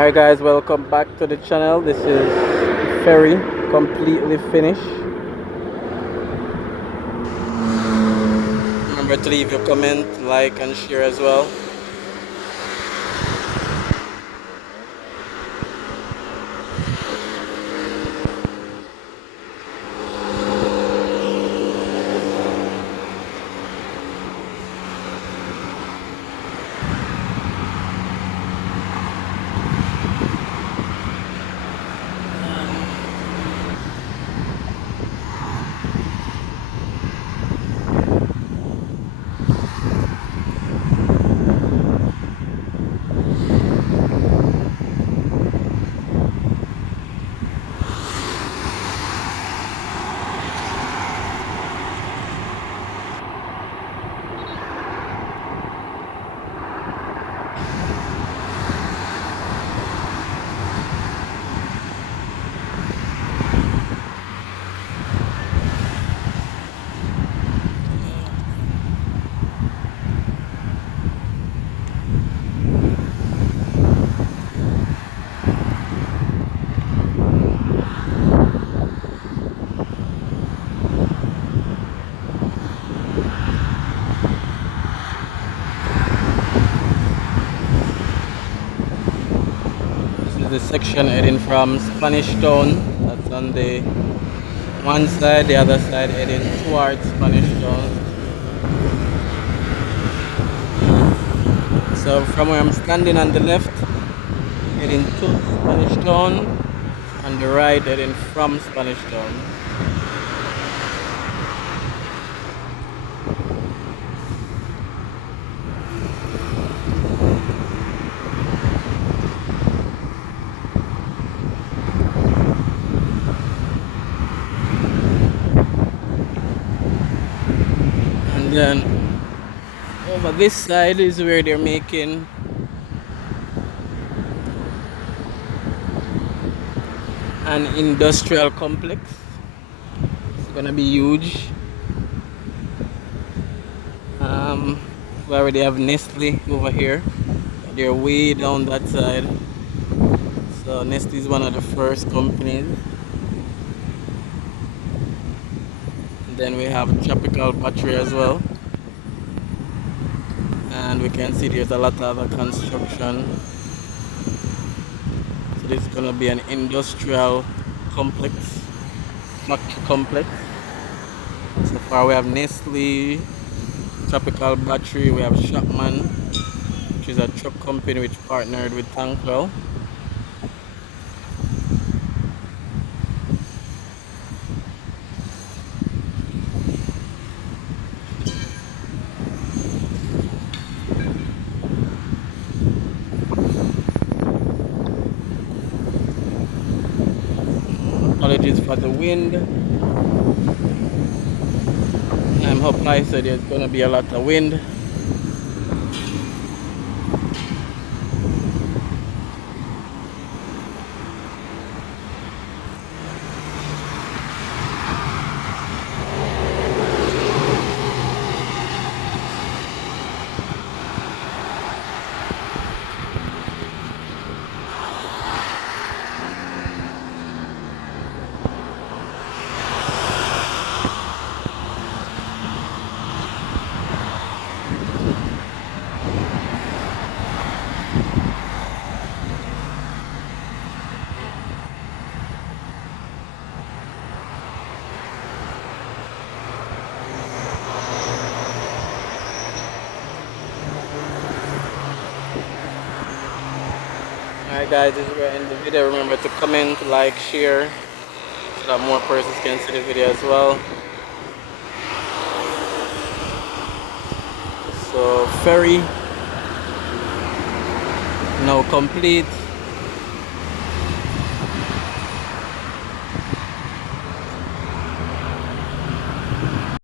Alright guys, welcome back to the channel. This is Ferry, completely finished. Remember to leave your comment, like and share as well. This is the section heading from Spanish Town. That's on the one side, the other side heading towards Spanish Town. So from where I'm standing on the left, heading to Spanish Town, on the right heading from Spanish Town. And then over this side is where they're making an industrial complex. It's gonna be huge. We already have Nestle over here. They're way down that side. So Nestle is one of the first companies. And then we have Tropical Battery as well. And we can see there's a lot of other construction. So this is gonna be an industrial complex, factory complex. So far we have Nestle, Tropical Battery, we have Shopman, which is a truck company which partnered with Tankwell. Apologies for the wind. I'm hope I said there's gonna be a lot of wind. Alright guys, this is where I end the video. Remember to comment, like, share, so that more persons can see the video as well. So Ferry now complete.